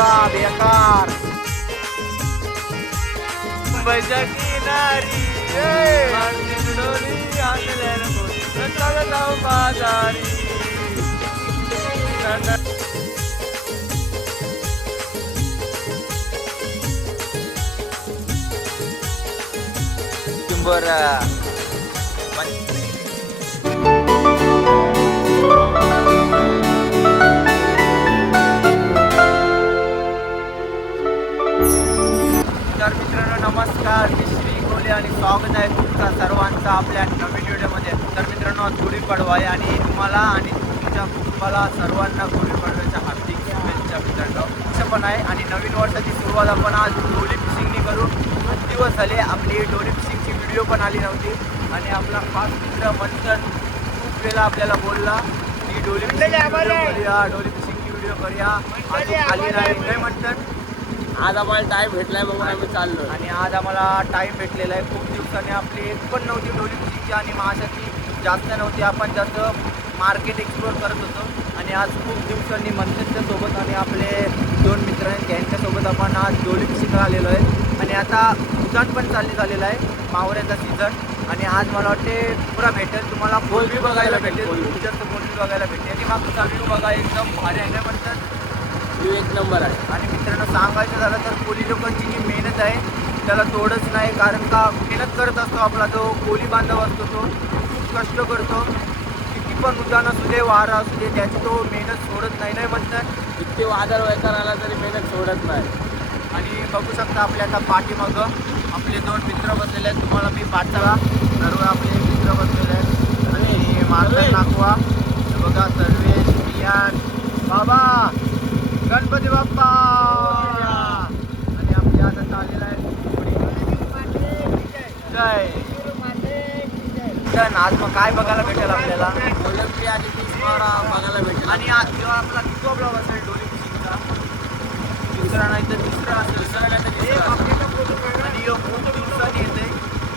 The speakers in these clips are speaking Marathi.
पुरा बेकार मुंबईच्या किनारी डोली आणल्या बाजारी. Bora! नमस्कार मी श्री कोले आणि स्वागत आहे तुमचा सर्वांचा आपल्या नवीन व्हिडिओमध्ये. तर मित्रांनो गुढीपाडवा आहे आणि तुम्हाला आणि तुमच्या कुटुंबाला सर्वांना गुढीपाडव्याच्या हार्दिक शुभेच्छा मित्रांनो. असं पण आहे आणि नवीन वर्षाची सुरुवात आपण आज डोली फिशिंगनी करू. खूप दिवस झाले आपली डोली फिशिंगची व्हिडिओ पण आली नव्हती आणि आपला खास मित्र मंथन खूप वेळा आपल्याला बोलला की डोली फिशिंग करूया डोली फिशिंगची व्हिडिओ करूया. आली नाही. नाही मंथन. आज आम्हाला टाइम भेटलाय बघून आम्ही चाललो आणि आज आम्हाला टाईम भेटलेला आहे. खूप दिवसांनी आपली एक पण नव्हती डोली फिशिंगची आणि माशाची जास्त नव्हती. आपण जास्त मार्केट एक्सप्लोर करत होतो. आणि आज खूप दिवसांनी मंथनच्या सोबत आणि आपले दोन मित्र आहेत त्यांच्यासोबत आपण आज डोली फिशिंगला आलेलो आहे. आणि आता उजान पण चालली झालेला आहे. मावऱ्याचा सीझन आणि आज मला वाटते पुरा भेटेल. तुम्हाला कोलबी बघायला भेटेल. कोलबी बघायला भेटेल. आणि मागचा व्ह्यू बघा एकदम भारी आहे. म्हणतात व्ह्यू एक नंबर आहे. आणि मित्रांनो सांगायचं झालं तर कोली लोकांची जी मेहनत आहे त्याला तोडच नाही. कारण का मेहनत करत असतो आपला जो कोली बांधव असतो तो. खूप कष्ट करतो. किती पण उद्यान असू दे वारा असू दे त्याची तो मेहनत सोडत नाही. नाही म्हणतात किती वादळ वैतार आला तरी मेहनत सोडत नाही. आणि बघू शकता आपल्या आता पाठीमागं आपले दोन मित्र बसलेले आहेत. तुम्हाला मी पाठचा सर्व आपले मित्र बसलेले आहेत. आणि मार्गन नाकवा हे बघा सर्वेश बाबा! गणपती बाप्पा! आणि आपल्या आता चाललेला आहे जय. तर आज मग काय बघायला भेटेल आपल्याला? कोलंबी आणि मारा बघायला भेटेल आणि आज जेव्हा आपला किती ब्लॉग असेल डोली फिशिंगचा दुसरा नाही तर तिसरा असेल दुसरा नाही तर. आणि खूप दिवसांनी येते.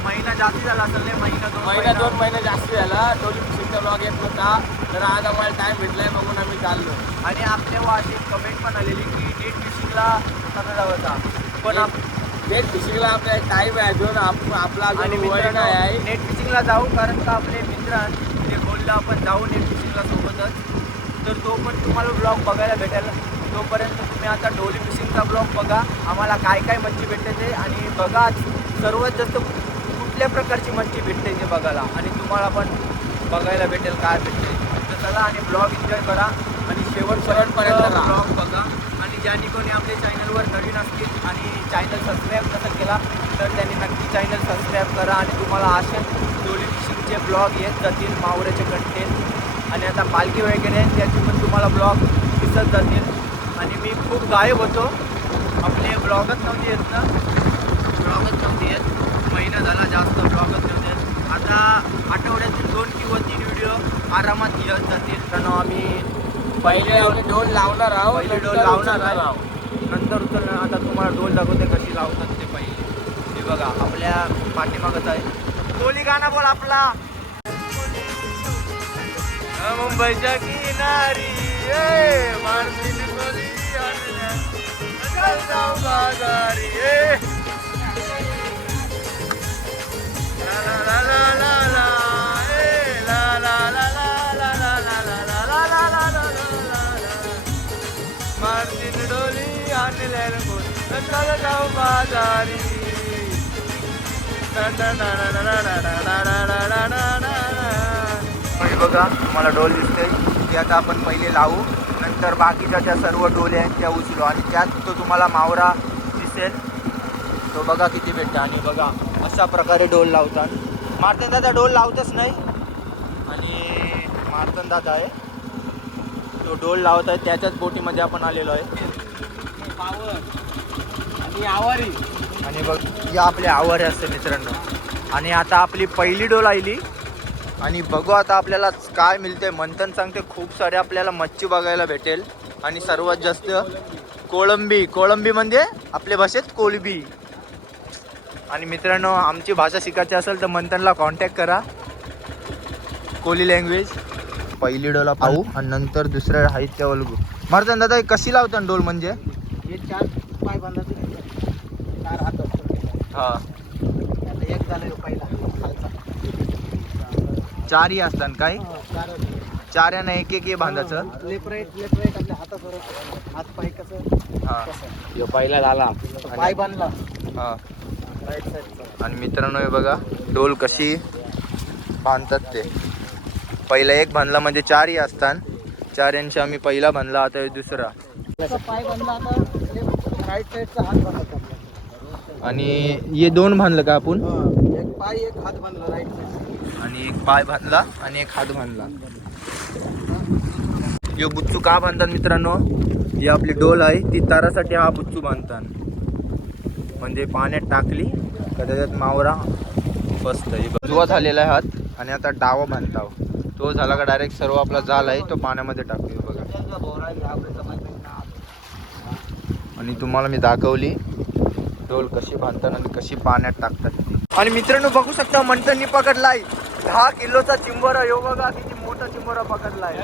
महिना जास्ती झाला असेल नाही महिना दोन महिना. दोन महिने जास्त झाला. डोली फिशिंगचा ब्लॉग येत नव्हता तर आज आम्हाला टाइम भेटलाय बघून आम्ही चाललो. आणि आपल्या अशी कमेंट पण आलेली की नेट फिशिंगला कसा जावायचा पण आप- नेट फिशिंगला आपला टाइम आहे अजून. आप- आपला आणि वय नाही आहे. नेट फिशिंगला जाऊ कारण का आपले मित्र ते बोललं आपण जाऊ नेट फिशिंगला सोबतच. तर तो पण तुम्हाला ब्लॉग बघायला भेटेल. तोपर्यंत तुम्ही आता डोली फिशिंगचा ब्लॉग बघा. आम्हाला काय काय मच्छी भेटते ते आणि बघा. सर्वात जास्त कुठल्या प्रकारची मच्छी भेटते ते बघायला. आणि तुम्हाला पण बघायला भेटेल काय भेटते तर चला आणि ब्लॉग एन्जॉय करा. आणि शेवटपर्यंत. ब्लॉग बघा. आणि ज्यांनी कोणी आपल्या चॅनलवर नवीन असतील आणि चॅनल सबस्क्राईब नसेल केला तर त्यांनी नक्की चॅनल सबस्क्राईब करा. आणि तुम्हाला असे डोली फिशिंगचे ब्लॉग येत जातील मावऱ्याचे कंटेंट आणि आता पालखी वगैरे आहेत त्याचे पण तुम्हाला ब्लॉग दिसत जातील. आणि मी खूप गायब होतो. आपले ब्लॉगच नव्हते येत ना. ब्लॉगच नव्हते येत. महिना झाला जास्त ब्लॉगच नव्हते आता आठवड्यातून दोन किंवा तीन व्हिडिओ आरामात येत जातील. कारण आम्ही पहिले आम्ही डोल लावणार आहोत पहिले डोल लावणार. आहोत. नंतर उचलणार आता तुम्हाला डोल दाखवते कशी लावतात ते पहिले. हे बघा आपल्या पाठीमागत आहे. कोली गाणं बोल आपला. मुंबईच्या किनारी ए, मारतीने कोली जाऊ बाजारी म्हणजे बघा तुम्हाला डोल दिसते ती आता आपण पहिले लावू नंतर बाकीच्या ज्या सर्व डोले आहेत त्या उचलू आणि त्यात तो तुम्हाला मावरा दिसेल तो बघा किती भेटतं आणि बघा अशा प्रकारे डोल लावतात मार्तन दादा डोल लावतच नाही आणि मार्तन दादा आहे तो डोल लावत आहे त्याच्याच बोटीमध्ये आपण आलेलो आहे आणि आवारी. आणि बघ या आपल्या आवारे असते मित्रांनो. आणि आता आपली पहिली डोल आली आणि बघू आता आपल्याला काय मिळते मंथन सांगते खूप सारे आपल्याला मच्छी बघायला भेटेल. आणि सर्वात जास्त कोळंबी. कोळंबी म्हणजे आपल्या भाषेत कोलबी आणि मित्रांनो आमची भाषा शिकायची असेल तर मंथनला कॉन्टॅक्ट करा. कोली लँग्वेज पहिली डोला पाहू. आणि नंतर दुसऱ्या आहेत त्या ओलगू मारताना दादा ही कशी लावतात डोल म्हणजे हे चार पाय बांधायचे चार हात असतो हा. आता एक झालं ह्यो पहिला? खालचा. चारही असतात काय हा, चार होते. चार्यानं एक एक हे बांधायचं लेफ्ट राईट लेफ्ट राईट आपल्या हाताबरोबर. हात पाय कसं? हा. कसं? यो पहिला झाला. पाय बांधला हा. राईट साईडचा आणि मित्रांनो हे बघा डोल कशी बांधतात ते. पहिला एक बांधला म्हणजे चारही असतात. चार्यांशी आम्ही पहिला बांधला आता हे दुसरा. कसं पाय बांधला आता. राईट साईडचा हात आपला. आणि हे दोन बांधलं का आपण? एक पाय एक हात बांधला राईट आणि एक पाय बांधला आणि एक हात बांधला. यो बुच्चू का बांधतात मित्रांनो? ही आपली डोल आहे ती तारासाठी हा बुच्चू बांधतात. म्हणजे पाण्यात टाकली का त्याच्यात मावरा बसतं ही. जुवा झालेला आहे हात आणि आता डावा बांधताव. तो झाला का डायरेक्ट सर्व आपला जाल आहे तो पाण्यामध्ये टाकतो बघा. आणि तुम्हाला मी दाखवली डोल कशी बांधतात आणि कशी पाण्यात टाकतात आणि मित्रांनो बघू शकता मंथननी पकडलाय. दहा किलोचा चिंबोरा. यो बघा किती मोठा चिंबोरा पकडलाय.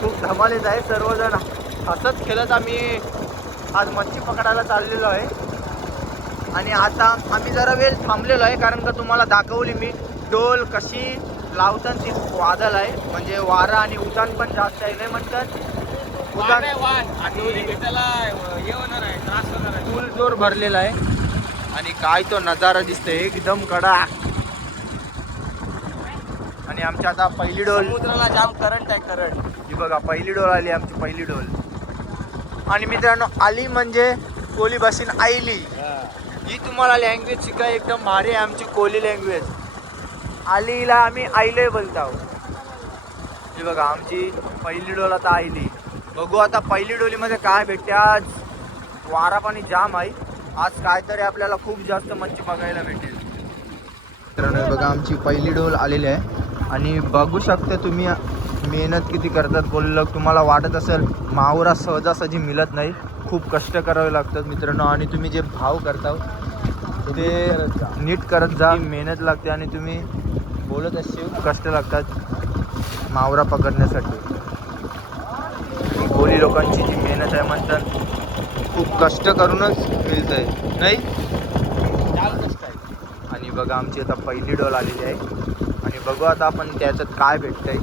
खूप धमालीत आहे सर्वजण. हसत खेळत आम्ही आज मच्छी पकडायला चाललेलो आहे. आणि आता आम्ही जरा वेळ थांबलेलो आहे कारण का तुम्हाला दाखवली मी डोल कशी लावतात ती वादळ आहे. म्हणजे वारा आणि उडान पण जास्त आहे नाही म्हणतात? फुल जोर भरलेला आहे. आणि काय तो नजारा दिसतोय एकदम कडा. आणि आमची आता पहिली डोल. समुद्राला जाम करंट आहे करंट. ही बघा पहिली डोल आली आमची पहिली डोल. आणि मित्रांनो आली म्हणजे कोली भाषेन आईली. ही तुम्हाला लँग्वेज शिकाय एकदम भारी आहे आमची कोली लँग्वेज आलीला आम्ही आईले बोलतो ही बघा आमची पहिली डोल आता आईली. बघू आता पहिली डोलीमध्ये काय भेटते. आज वारा पाणी जाम आहे. आज काहीतरी आपल्याला खूप जास्त मच्छी बघायला भेटेल. मित्रांनो बघा आमची पहिली डोल आलेली आहे. आणि बघू शकता तुम्ही मेहनत किती करतात. बोललं तुम्हाला वाटत असेल मावरा सहजासहजी मिळत नाही. खूप कष्ट करावे लागतात मित्रांनो. आणि तुम्ही जे भाव करता ते नीट करत जा. मेहनत लागते आणि तुम्ही बोलत असे कष्ट लागतात मावरा पकडण्यासाठी. कोळी लोकांची जी मेहनत आहे म्हणतात खूप कष्ट करूनच मिळत आहे नाही? आणि बघा आमची आता पहिली डोल आलेली आहे. आणि बघू आता आपण त्याच्यात काय भेटतंय.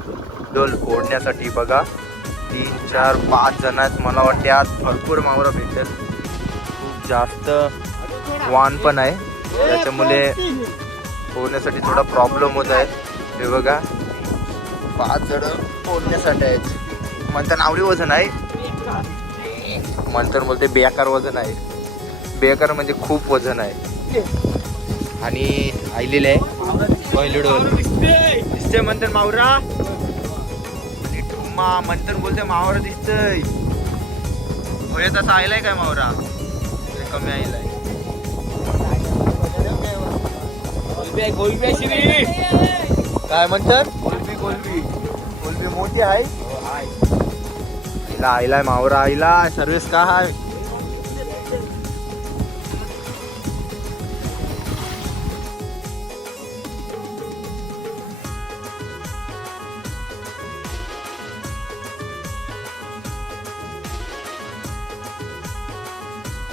डोल ओढण्यासाठी बघा. तीन चार पाच जण आहेत मला वाटते आज भरपूर मावरं भेटतात. खूप जास्त वान पण आहे. त्याच्यामुळे पोहण्यासाठी थोडा प्रॉब्लेम होत आहे. हे बघा. पाच जण पोहण्यासाठी आहेत. म्हणता नावडी वजन आहे. म्हणतात बोलते बेकार वजन आहे. बेकार म्हणजे खूप वजन आहे. आणि आईलेलं आहे पहिली डोल दिसते म्हणतात मावरा. आणि ठुम्मा म्हणतात बोलते मावरा दिसतंय. होय तसा आयलाय काय मावरा? कमी आईलाय. काय म्हणतात कोलबी कोलबी कोलबी मोठी आहे. आईला आईलाय मावरा आईला सर्विस का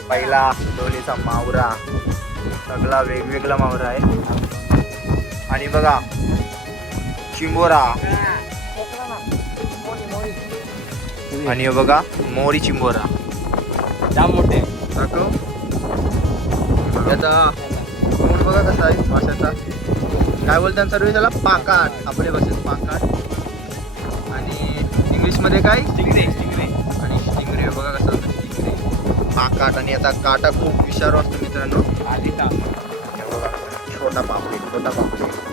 पहिला डोलीचा मावरा. सगळा वेगवेगळा मावरा आहे. आणि बघा चिंबोरा. आणि हे बघा मोरी चिंबोरा. जाम मोठे दाखव. याचा तोंड बघा कसा आहे माशाचा काय बोलतात सर्व त्याला? पाकाट आपल्या भाषेत पाकाट आणि इंग्लिशमध्ये काय? Stingray stingray. आणि स्टिंगरे बघा कसं असतं स्टिंगरे. पाकाट आणि आता काटा खूप विषारू असतो मित्रांनो. आली का बघा, छोटा पापडी छोटा पापडी.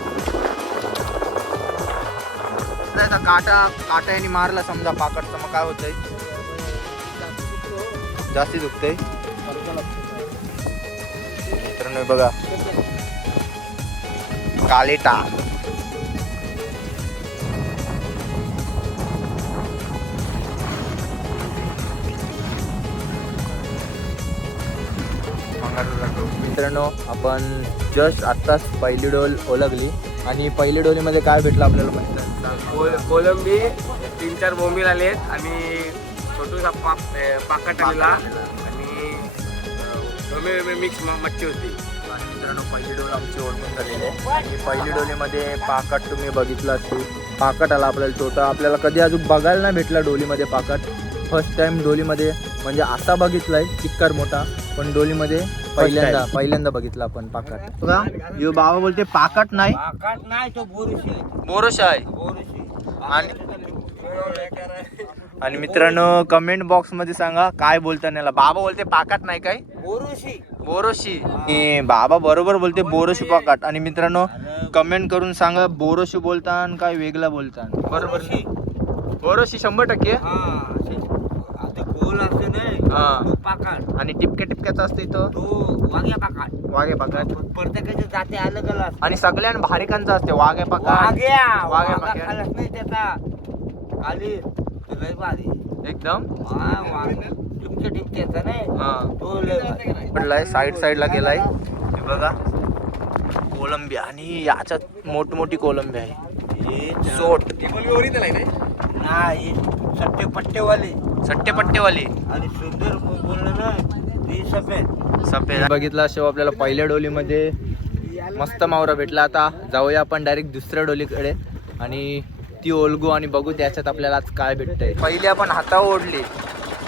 काटा काट्याने मारला समजा पाकडचं मग काय होतंय? जास्ती दुखतंय. मित्रांनो बघा. कालेटा. मित्रांनो आपण जस्ट आत्ताच पहिली डोल ओळखली आणि पहिली डोलीमध्ये काय भेटलं आपल्याला माहिती आहे? कोल- कोलंबी तीन चार बोंबील आलेत आणि छोटूसा पाक पाकाट आलेला आणि मिक्स मच्छी होती. आणि मित्रांनो पहिली डोल आमची ओळखून झालेली आहे. आणि पहिली डोलीमध्ये पाकट तुम्ही बघितलं असेल पाकट आला आपल्याला छोटा आपल्याला कधी अजून बघायला नाही भेटला डोलीमध्ये पाकट. First time डोलीमध्ये. म्हणजे असा बघितलाय चिक्कर मोठा. पण डोलीमध्ये पहिल्यांदा पहिल्यांदा बघितला आपण पाकट. बघा यो बाबा बोलते पाकट नाही. पाकाट नाही तो बोरुशी आहे. बोरोशा आहे. आणि आणि मित्रांनो कमेंट बॉक्समध्ये सांगा काय बोलता याला बाबा बोलते पाकाट नाही काय? बोरुशी. बोरोशी. बाबा बरोबर बोलते बोरोशी पाकाट. आणि मित्रांनो कमेंट करून सांगा बोरोशी बोलतान काय वेगळा बोलतान? बरोबर. बोरोशी. शंभर टक्के. हा गोल असते नाही. हा. तो पाकाट आणि टिपक्या टिपक्याचा असते तो? तो वाघ्या पाकाट वाघे पाकाट प्रत्येकाचे जाते अलग अलग आणि सगळ्या भारिकांचा असते वाघे वाघ्या वाघ्या वाघा पाकाट. खालच नाही त्याचा खाली. तो लय भारी. एकदम? हा वाघ टिमके टिमक्याचा नाही. हा. तो लय भारी. पडलाय साईड साईडला गेलाय. हे बघा. कोलंबी आणि याच्यात मोठमोठी कोलंबी आहे. सोट. नाही सट्टे पट्टेवाले. सट्टे पट्टेवाली आणि सुंदर बोललं ना ती सफेद. सफेद. बघितला शेव आपल्याला पहिल्या डोलीमध्ये मस्त मावरा भेटला. आता जाऊया आपण डायरेक्ट दुसऱ्या डोलीकडे. आणि ती ओलगू आणि बघू त्याच्यात आपल्याला आज काय भेटतंय. पहिली आपण हातावर ओढली.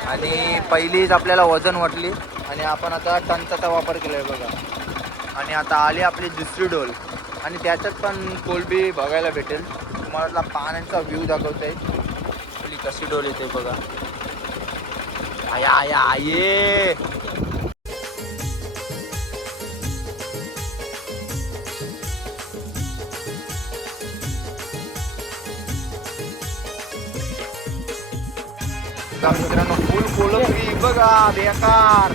आणि पहिलीच आपल्याला वजन वाटली. आणि आपण आता टंचाचा वापर केलाय बघा. आणि आता आली आपली दुसरी डोल. आणि त्याच्यात पण कोलबी बघायला भेटेल. तुम्हाला पाण्याचा व्ह्यू दाखवतोय. आपली कशी डोल येते बघा. आया आया आये मित्रांनो फुल कोलंबी बघा बेकार.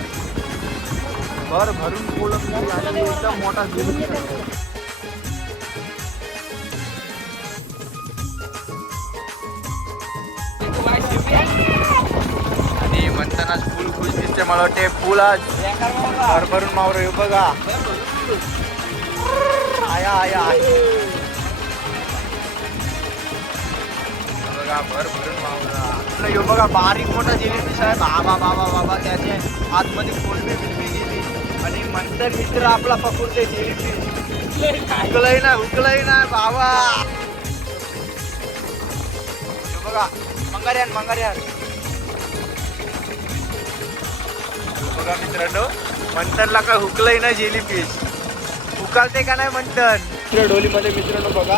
भर भरून कोलंबी आणि एकदम मोठा झुलूक फुल सिस्टम मला वाटते फुल आज. भरभरून मावर येऊ बघा. आया आया बघा भरभरून मावरा. येऊ बघा बारीक मोठा जिलेबी साहेब बाबा बाबा बाबा त्याचे आतमध्ये कोलबी बिलबी गेली आणि नंतर मित्र आपला पकडते जिलेबी उकलही ना उकलही ना बाबा. बघा मंगार्यान मंगार्यान बघा मित्रांनो मंथनला काय हुकलंही ना जेली फिश उकालते का नाही मंथन? मित्र डोलीमध्ये मित्रांनो बघा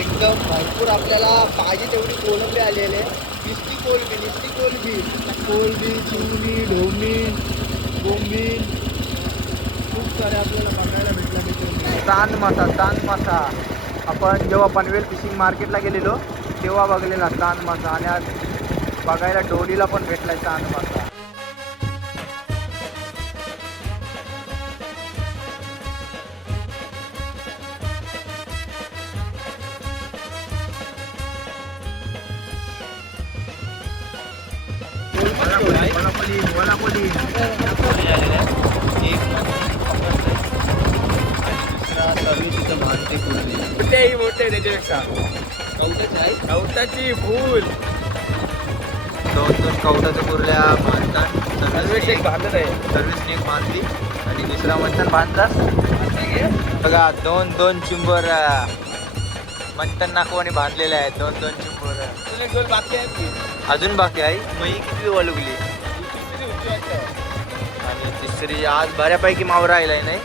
एकदम भरपूर आपल्याला पाहिजे तेवढी कोलंबी आलेले निस्ती कोलबी निस्ती कोलबी. कोलबी चिंगणी ढोमणी बोंबी. खूप सारे आपल्याला बघायला भेटला मित्रांनो. चांद मासा चांद मासा. आपण जेव्हा पनवेल फिशिंग मार्केटला गेलेलो तेव्हा बघलेला चांद मासा. आणि आज बघायला डोलीला पण भेटलाय चांद मासा. मोठे मोठे त्याच्यापेक्षा. गवताची फूल. दोन दोन कवटाच्या कुर्ल्या बांधतात सर्वेश एक बांधत आहे. सर्व्हिस नेक बांधली आणि दुसरा मंथन बांधतात बघा दोन दोन चिंबर मंथन नाकवाने बांधलेले आहेत. दोन दोन चिंबर. तुला एक दोन बाकी आहेत की? अजून बाकी आहे. मग ही किती वाटतं. आणि तिसरी आज बऱ्यापैकी मावरा आलाय नाही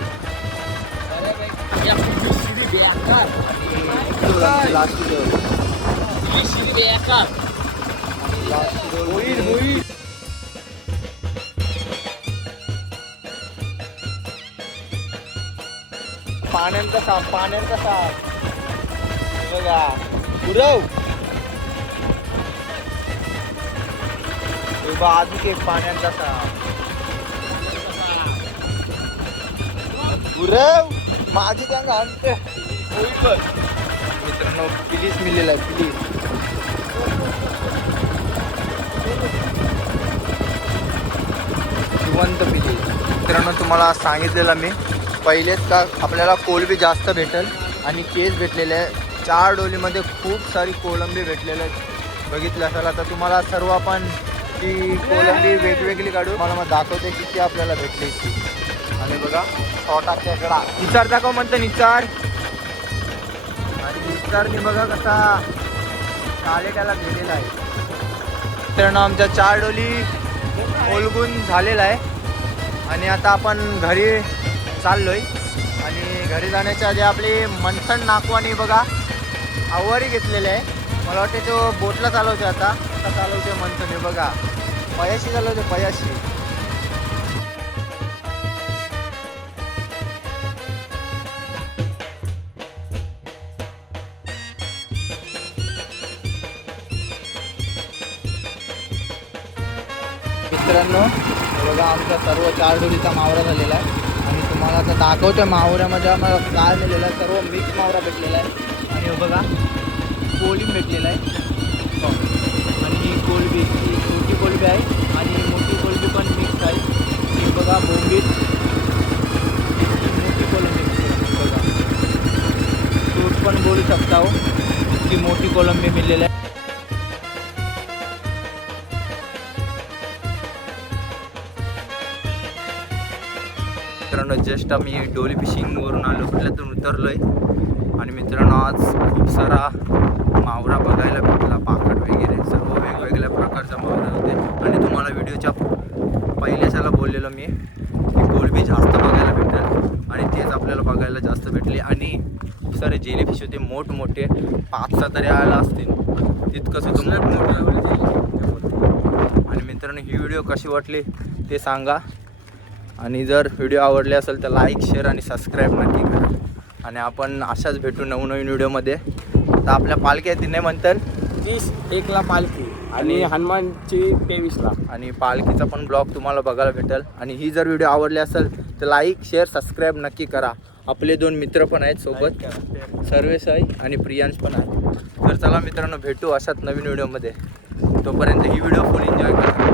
पाण्यांचा साप. पाण्यांचा साप. बघा पुरव हे अजून एक पाण्यांचा साप पुरव माझी त्यांना आणते. होईल मित्रांनो पिलीस मिलेला आहे पिलीस जिवंत पिली मित्रांनो तुम्हाला सांगितलेलं मी. पहिलेच का आपल्याला कोलबी जास्त भेटेल आणि केस भेटलेले आहे. चार डोलीमध्ये खूप सारी कोलंबी भेटलेले आहेत. बघितलं असाल आता तुम्हाला सर्व आपण ती कोलंबी वेगवेगळी काढू. मला मग दाखवते किती आपल्याला भेटली. आणि बघा छोटा खेकडा निचार दाखव म्हणतं निचार. आणि मी बघा कसा त्याला गेलेला आहे. मित्रांनो आमच्या चार डोली ओलगून झालेला आहे. आणि आता आपण घरी चाललोय. आणि घरी जाण्याच्या आधी आपली मंथन नाकवानी बघा आवारी घेतलेले आहे. मला वाटते तो बोटला चालवते आता. आता चालवते मंथन हे बघा. पयाशी चालवते पयाशी बघा आमचा सर्व चार डोलीचा मावरा झालेला आहे. आणि तुम्हाला आता दाखवतो मावऱ्यामध्ये आम्हाला काय मिळलेलं आहे. सर्व मिक्स मावरा भेटलेला आहे. आणि बघा कोळी भेटलेला आहे. आणि ही कोलबी ही छोटी कोलबी आहे. आणि मोठी कोलबी पण मिक्स आहे. ही बघा बोंबीत मोठी कोलंबी बघा. तूट पण बोलू शकता हो. ती मोठी कोलंबी मिळलेली आहे. मित्रांनो जस्ट आम्ही डोली फिशिंगवरून आलो कुठल्यातून उतरलो आहे आणि मित्रांनो आज खूप सारा मावरा बघायला भेटला पाकट वगैरे सर्व वेगवेगळ्या प्रकारचा मावरा होते. आणि तुम्हाला व्हिडिओच्या पहिल्याच्याला बोललेलो मी की कोलबी जास्त बघायला भेटेल. आणि तेच आपल्याला बघायला जास्त भेटले. आणि खूप सारे जेलीफिश होते मोठमोठे पाच सहा तरी आला असतील. तितकंच मोठमोठं आणि मित्रांनो ही व्हिडिओ कशी वाटली ते सांगा. आणि जर व्हिडिओ आवडले असेल तर लाईक शेअर आणि सबस्क्राईब नक्की करा. आणि आपण अशाच भेटू नवनवीन व्हिडिओमध्ये. तर आपल्या पालख्या तिने म्हणतात तीस एकला पालखी आणि हनुमानची तेवीसला. आणि पालखीचा पण ब्लॉग तुम्हाला बघायला भेटेल. आणि ही जर व्हिडिओ आवडली असेल तर लाईक शेअर सबस्क्राईब नक्की करा. आपले दोन मित्र पण आहेत सोबत. सर्वेश आहे आणि प्रियांश पण आहे तर चला मित्रांनो भेटू अशाच नवीन व्हिडिओमध्ये. तोपर्यंत ही व्हिडिओ फुल एन्जॉय करा.